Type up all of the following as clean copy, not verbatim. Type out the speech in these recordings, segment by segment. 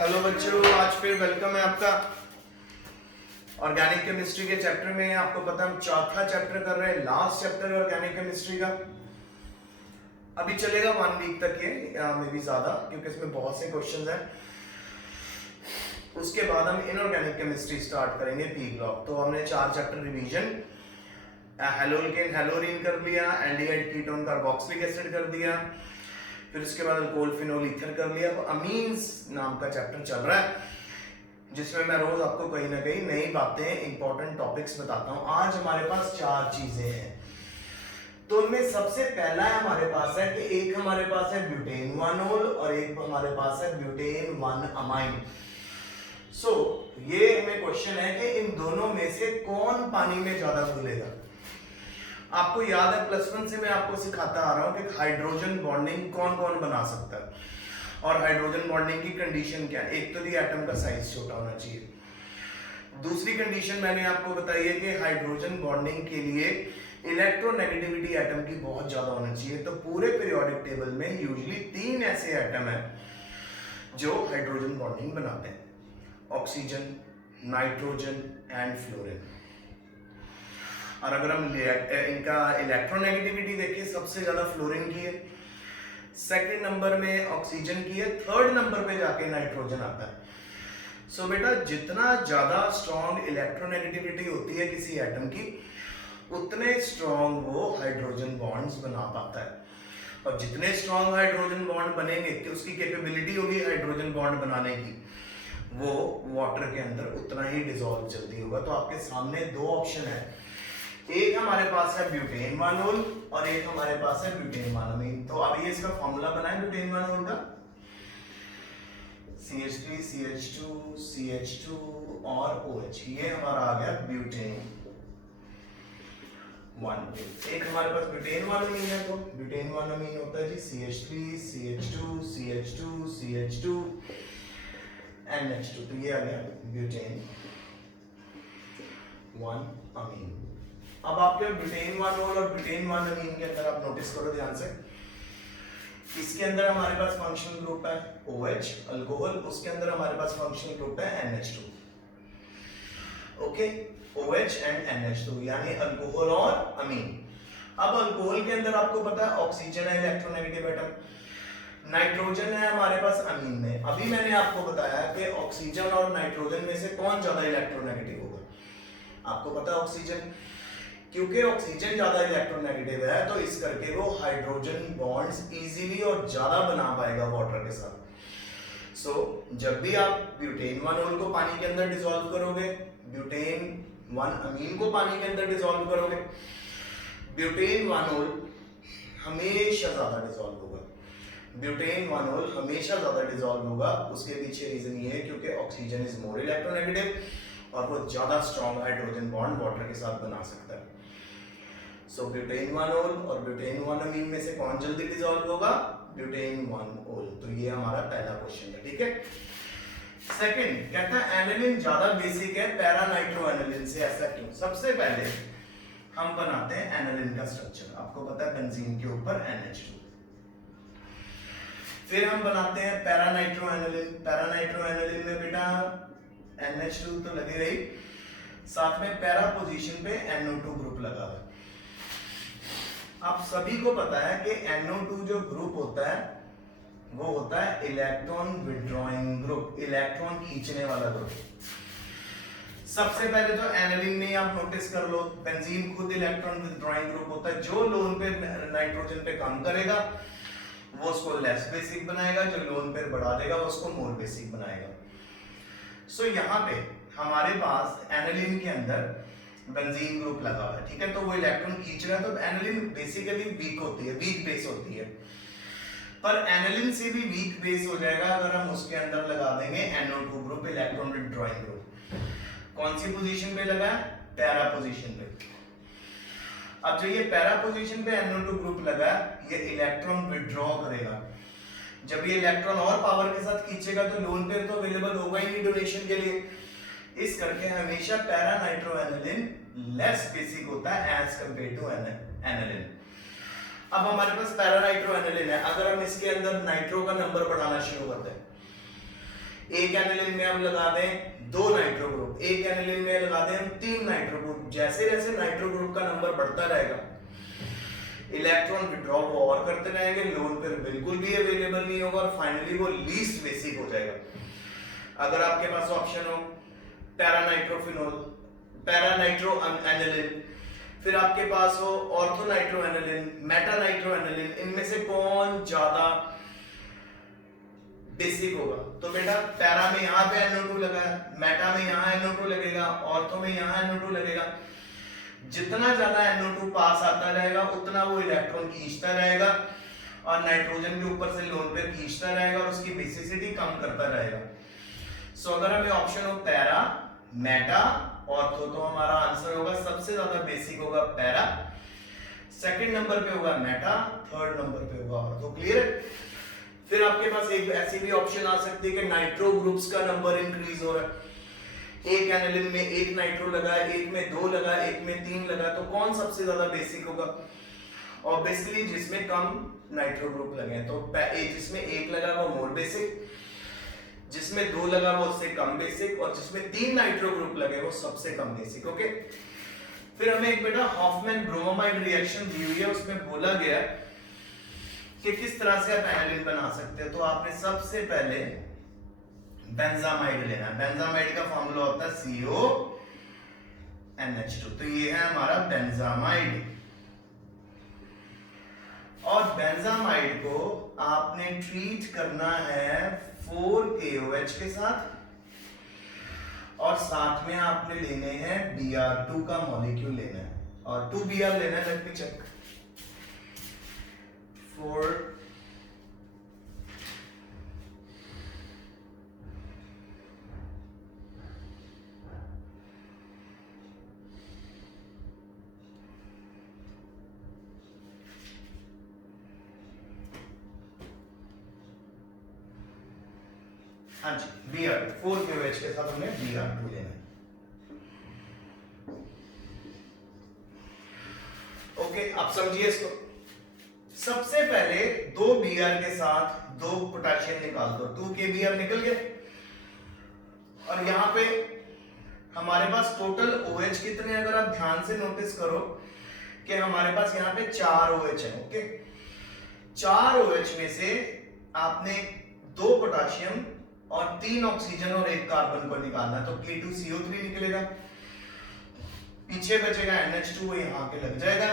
Hello बच्चों, आज फिर वेलकम है आपका ऑर्गेनिक केमिस्ट्री के चैप्टर में। आपको पता है हम चौथा चैप्टर कर रहे हैं, लास्ट चैप्टर है ऑर्गेनिक केमिस्ट्री का। अभी चलेगा 1 वीक तक ये, मे भी ज्यादा, क्योंकि इसमें बहुत से क्वेश्चंस हैं। उसके बाद हम इनऑर्गेनिक केमिस्ट्री स्टार्ट करेंगे, पी ब्लॉक। तो हमने 4 चैप्टर रिवीजन, हेलोल्केन हेलोरीन कर लिया, एल्डिहाइड कीटोन कार्बोक्सिलिक एसिड कर दिया, फिर उसके बाद अल्कोहल फिनोल ईथर कर लिया। तो अमीन्स नाम का चैप्टर चल रहा है, जिसमें मैं रोज आपको कहीं ना कहीं नई बातें, इंपॉर्टेंट टॉपिक्स बताता हूं। आज हमारे पास 4 चीजें हैं। तो उनमें सबसे पहला हमारे पास है कि एक हमारे पास है ब्यूटेन 1 और एक हमारे पास है ब्यूटेन 1 अमाइन। सो ये हमें क्वेश्चन है कि इन दोनों में से कौन पानी में ज्यादा घुलेगा। आपको याद है +1 से मैं आपको सिखाता आ रहा हूं कि हाइड्रोजन बॉन्डिंग कौन कौन बना सकता है और हाइड्रोजन बॉन्डिंग की कंडीशन क्या है। एक तो ये एटम का साइज छोटा होना चाहिए। दूसरी कंडीशन मैंने आपको बताई है कि हाइड्रोजन बॉन्डिंग के लिए इलेक्ट्रोनेगेटिविटी एटम की बहुत ज्यादा होना चाहिए। तो पूरे पीरियोडिक टेबल में यूजुअली 3 ऐसे एटम हैं जो हाइड्रोजन बॉन्डिंग बनाते हैं, ऑक्सीजन, नाइट्रोजन एंड फ्लोरीन। और अगर हम इनका इलेक्ट्रोनेगेटिविटी देखें, सबसे ज्यादा फ्लोरीन की है, सेकंड नंबर में ऑक्सीजन की है, थर्ड नंबर पे जाके नाइट्रोजन आता है। सो बेटा, जितना ज्यादा स्ट्रॉन्ग इलेक्ट्रोनेगेटिविटी होती है किसी एटम की, उतने स्ट्रॉन्ग वो हाइड्रोजन बॉन्ड्स बना पाता है। और जितने स्ट्रॉन्ग हाइड्रोजन बॉन्ड बनेंगे कि उसकी कैपेबिलिटी होगी हाइड्रोजन बॉन्ड बनाने की, वो वाटर के अंदर उतना ही डिसॉल्व जल्दी होगा। तो आपके सामने 2 ऑप्शन है, एक हमारे पास है ब्यूटेन 1 और एक हमारे पास है ब्यूटेन 1 अमीन। तो अब ये इसका फॉर्मूला बनाए ब्यूटेन 1 का, CH3 CH2 CH2 और OH। ये हमारा आ गया ब्यूटेन 1। एक हमारे पास ब्यूटेन 1 अमीन है, तो ब्यूटेन 1 अमीन होता है जी CH3 CH2 CH2 CH2 NH2। तो ये आ गया ब्यूटेन 1 अमीन। अब आपके ब्यूटेन 1 और ब्यूटेन 1 अमीन के अंदर आप नोटिस करो ध्यान से, इसके अंदर हमारे पास फंक्शनल ग्रुप है OH अल्कोहल, उसके अंदर हमारे पास फंक्शनल ग्रुप है NH2। Okay, OH and NH2 यानी अल्कोहल और अमीन। अब अल्कोहल के अंदर आपको पता है ऑक्सीजन है इलेक्ट्रोनेगेटिव एटम, नाइट्रोजन है हमारे पास अमीन में। अभी मैंने आपको बताया कि ऑक्सीजन और नाइट्रोजन में से कौन ज्यादा इलेक्ट्रोनेगेटिव होगा। आपको पता है ऑक्सीजन, क्योंकि ऑक्सीजन ज्यादा इलेक्ट्रोनेगेटिव है तो इस करके वो हाइड्रोजन बॉन्ड्स इजीली और ज्यादा बना पाएगा वाटर के साथ। सो जब भी आप ब्यूटेन 1 को पानी के अंदर डिसॉल्व करोगे, ब्यूटेन 1 अमीन को पानी के अंदर डिसॉल्व करोगे, ब्यूटेन 1 हमेशा ज्यादा डिसॉल्व होगा। ब्यूटेन 1 हमेशा ज्यादा डिसॉल्व होगा। उसके पीछे रीजन ये है क्योंकि ऑक्सीजन इज मोर इलेक्ट्रोनेगेटिव और वो ज्यादा स्ट्रॉन्ग हाइड्रोजन बॉन्ड वाटर के साथ बना सकता है। सो ब्यूटेन 1 और ब्यूटेन 1 अमीन में से कौन जल्दी डिसॉल्व होगा? ब्यूटेन 1 तो ये हमारा पहला क्वेश्चन है, ठीक है। सेकंड कहता है एनिलिन ज्यादा बेसिक है पैरा नाइट्रो एनिलिन से, ऐसा क्यों? सबसे पहले हम बनाते हैं एनिलिन का स्ट्रक्चर। आपको पता है बेंजीन के ऊपर NH2, फिर हम बनाते हैं para nitro aniline. Para nitro aniline में बेटा NH2 तो लगे रही, साथ में पैरा पोजीशन पे NO2 ग्रुप लगा हुआ है। आप सभी को पता है कि NO2 जो ग्रुप होता है वो होता है इलेक्ट्रॉन विड्रॉइंग ग्रुप, इलेक्ट्रॉन खींचने वाला ग्रुप। सबसे पहले तो एनिलीन में आप नोटिस कर लो, बेंजीन खुद इलेक्ट्रॉन विड्रॉइंग ग्रुप होता है। जो लोन पे नाइट्रोजन पे कम करेगा वो उसको लेस बेसिक बनाएगा, जो लोन पे बढ़ा देगा वो उसको मोर बेसिक बनाएगा। सो यहाँ पे हमारे पास एनिलीन के अंदर बेंजीन ग्रुप लगा हुआ है, ठीक है। तो वो इलेक्ट्रॉन खींच रहा है, तो एनिलीन बेसिकली वीक होती है, वीक बेस होती है। पर एनिलीन से भी वीक बेस हो जाएगा अगर हम उसके अंदर लगा देंगे NO2 group, electron withdrawing group. कौन सी पोजीशन पे लगा है? पैरा पोजीशन पे। अब जो ये पैरा पोजीशन पे NO2 ग्रुप लगा, ये इलेक्ट्रॉन विड्रॉ करेगा। जब ये इलेक्ट्रॉन और पावर के साथ खींचेगा तो लोन पेयर तो अवेलेबल होगा ही नहीं डोनेशन के लिए। इस करके हमेशा para nitro aniline less basic होता है एज कंपेयर टू एनिलिन। अब हमारे पास पैरा नाइट्रो एनिलिन है, अगर हम इसके अंदर नाइट्रो का नंबर बढ़ाना शुरू करते हैं, एक एनिलीन में हम लगा दें 2 नाइट्रो ग्रुप, एक एनिलीन में लगा दें हम 3 नाइट्रो ग्रुप, जैसे जैसे नाइट्रो ग्रुप का नंबर बढ़ता रहेगा इलेक्ट्रॉन विड्रॉ वो और करते रहेंगे, लोन पेयर बिल्कुल भी अवेलेबल नहीं होगा और फाइनली वो लीस्ट बेसिक हो जाएगा। अगर आपके पास ऑप्शन हो पैरानाइट्रोफिनोल, पैरानाइट्रो एनिलीन, फिर आपके पास हो ऑर्थोनाइट्रो एनिलीन, मेटानाइट्रो एनिलीन, इनमें से कौन ज्यादा बेसिक होगा? तो बेटा पैरा में यहाँ पे NO2 लगा है, मेटा में यहाँ NO2 लगेगा, ऑर्थो में यहाँ NO2 लगेगा। जितना ज्यादा NO2 पास आता रहेगा उतना वो इलेक्ट्रॉन खींचता रहेगा और नाइट्रोजन के ऊपर से लोन पेयर खींचता रहेगा और उसकी बेसिसिटी कम करता रहेगा। सो अगर हमें ऑप्शन हो पैरा, मेटा, ऑर्थो, तो हमारा आंसर होगा सबसे ज्यादा बेसिक होगा पैरा, सेकंड नंबर पे होगा मेटा, थर्ड नंबर पे होगा ऑर्थो। क्लियर है? फिर आपके पास एक ऐसी भी ऑप्शन आ सकती है कि नाइट्रो ग्रुप्स का नंबर इंक्रीज हो रहा है, एक एनिलीन में 1 नाइट्रो लगा है, एक में 2 लगा है, एक में 3 लगा है, तो कौन सबसे ज्यादा बेसिक होगा? ऑब्वियसली जिसमें कम नाइट्रो ग्रुप लगे हैं, तो जिसमें 1 लगा वो मोर बेसिक, जिसमें 2 लगा वो उससे कम बेसिक, और जिसमें 3 नाइट्रो ग्रुप लगे वो सबसे कम बेसिक। ओके, फिर हमें एक बेटा हॉफमैन ब्रोमाइड रिएक्शन दी हुई है, उसमें बोला गया कि किस तरह से आप एनिलीन बना सकते हो। तो आपने सबसे पहले बेंजामाइड लेना है, बेंजामाइड का फॉर्मूला होता है CONH2, तो ये है हमारा बेंजामाइड, और बेंजामाइड को आपने ट्रीट करना है 4KOH के साथ, और साथ में आपने लेने हैं Br2 का मॉलिक्यूल लेना है, और 2Br लेना है। लेट मी चेक, 4 हाँ जी Br2, 4KOH के साथ हमें Br2 लेना है। ओके, अब समझिए इसको। सबसे पहले 2 Br के साथ 2 पोटेशियम निकाल दो, 2kBr निकल गए, और यहां पे हमारे पास टोटल OH कितने हैं? अगर आप ध्यान से नोटिस करो कि हमारे पास यहाँ पे 4 OH है। ओके, 4 OH में से आपने 2 पोटेशियम और 3 ऑक्सीजन और 1 कार्बन को निकालना है, तो K2CO3 निकलेगा, पीछे बचेगा NH2, वो यहाँ के लग जाएगा,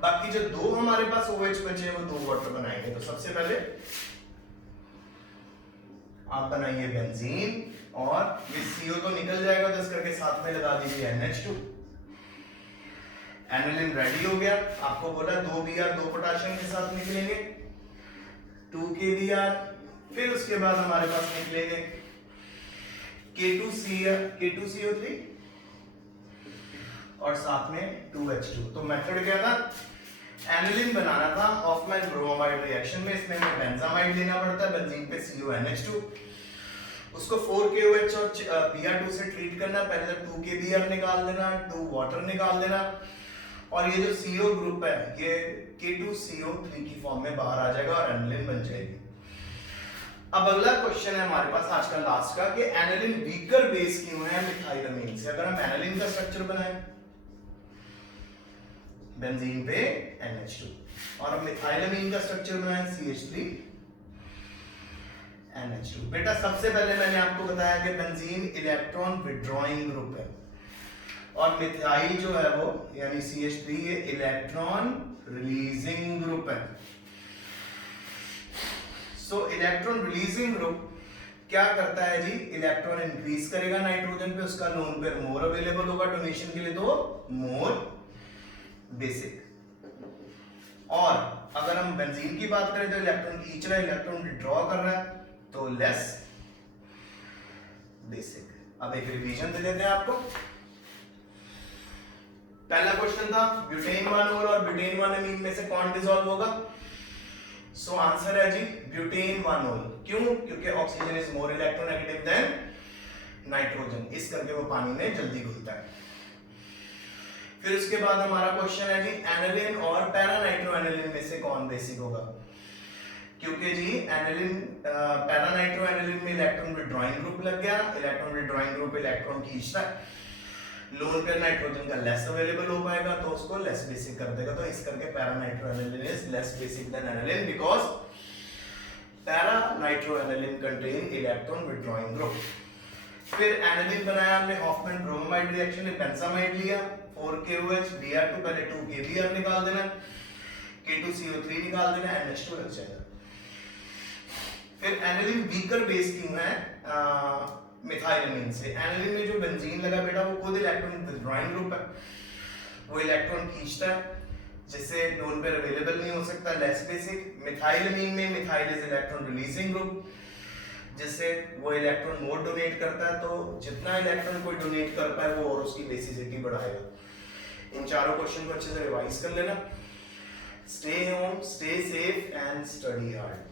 बाकी जो 2 हमारे पास OH बचे वो 2 वाटर बनाएंगे। तो सबसे पहले आप बनाइए बेंजीन, और ये CO तो निकल जाएगा, तो इस करके साथ में लगा दीजिए NH2। एनिलीन रेडी हो गया, आपको बोला 2 Br 2 पोटेशियम के साथ निकलेंगे, 2kBr, फिर उसके बाद हमारे पास निकलेंगे K2CO3 और साथ में 2H2। तो मेथड क्या था? एनिलीन बनाना था हॉफमैन ब्रोमाइड रिएक्शन में, इसमें हमें बेंजामाइड लेना पड़ता है, बेंजीन पे CONH2, उसको 4KOH और Br2 से ट्रीट करना, पहले तो 2kBr निकाल देना, 2 वाटर निकाल देना, और ये जो CO ग्रुप है ये K2CO3 की फॉर्म में बाहर आ जाएगा और एनिलीन बन जाएगी। अब अगला क्वेश्चन है हमारे पास आज का लास्ट का, कि एनिलीन वीकर बेस क्यों है मिथाइलअमीन से? अगर हम एनिलीन का स्ट्रक्चर बनाएं बेंजीन पे NH2, और हम मिथाइलअमीन का स्ट्रक्चर बनाएं CH3 NH2। बेटा सबसे पहले मैंने आपको बताया कि बेंजीन इलेक्ट्रॉन विड्रॉइंग ग्रुप है, और मिथाइल जो है वो यानी CH3 ये इलेक्ट्रॉन रिलीजिंग ग्रुप है। सो इलेक्ट्रॉन रिलीजिंग ग्रुप क्या करता है जी? इलेक्ट्रॉन इंक्रीज करेगा नाइट्रोजन पे, उसका लोन पेयर मोर अवेलेबल होगा डोनेशन के लिए, तो मोर बेसिक। और अगर हम बेंजीन की बात करें तो इलेक्ट्रॉन खींच रहा है, इलेक्ट्रॉन विड्रॉ कर रहा है, तो लेस बेसिक। अब एक रिवीजन दे देते हैं आपको। पहला क्वेश्चन था ब्यूटेन 1 और ब्यूटेन 1 अमीन में से कौन डिसॉल्व होगा? सो आंसर है जी ब्यूटेन 1। क्यों? क्योंकि oxygen is more electronegative than nitrogen, इस करके वो पानी में जल्दी घुलता है। फिर उसके बाद हमारा क्वेश्चन है जी एनिलीन और पैरानाइट्रो एनिलीन में से कौन बेसिक होगा? क्योंकि जी एनिलिन पैरा नाइट्रो एनिलिन में इलेक्ट्रॉन विड्रॉइंग ग्रुप लग गया, इलेक्ट्रॉन विड्रॉइंग ग्रुप इलेक्ट्रॉन खींचता है, लोन पेयर नाइट्रोजन का लेस अवेलेबल हो पाएगा तो उसको लेस बेसिक कर देगा, तो इस करके para nitro aniline is less basic than aniline because para nitro aniline contain electron withdrawing group. फिर एनिलिन बनाया हमने हॉफमैन ब्रोमाइड रिएक्शन में, बेंजामाइड लिया 4KOH Br2, पहले 2KBr निकाल देना, K2CO3 निकाल देना, NH2 लग जाएगा। फिर एनिलिन वीकर बेस क्यों है मिथाइलमीन से? एनिलिन में जो बेंजीन लगा बेटा वो खुद इलेक्ट्रॉन विड्रॉइंग ग्रुप है, वो इलेक्ट्रॉन खींचता है जिससे लोन पेयर अवेलेबल नहीं हो सकता, लेस बेसिक। मिथाइलमीन में methyl is electron releasing group जिससे वो इलेक्ट्रॉन मोर डोनेट करता है, तो जितना इलेक्ट्रॉन कोई डोनेट कर पाए वो और उसकी बेसिसिटी बढ़ाएगा। इन चारों क्वेश्चन को अच्छे से रिवाइज कर लेना। Stay home, stay safe and study hard.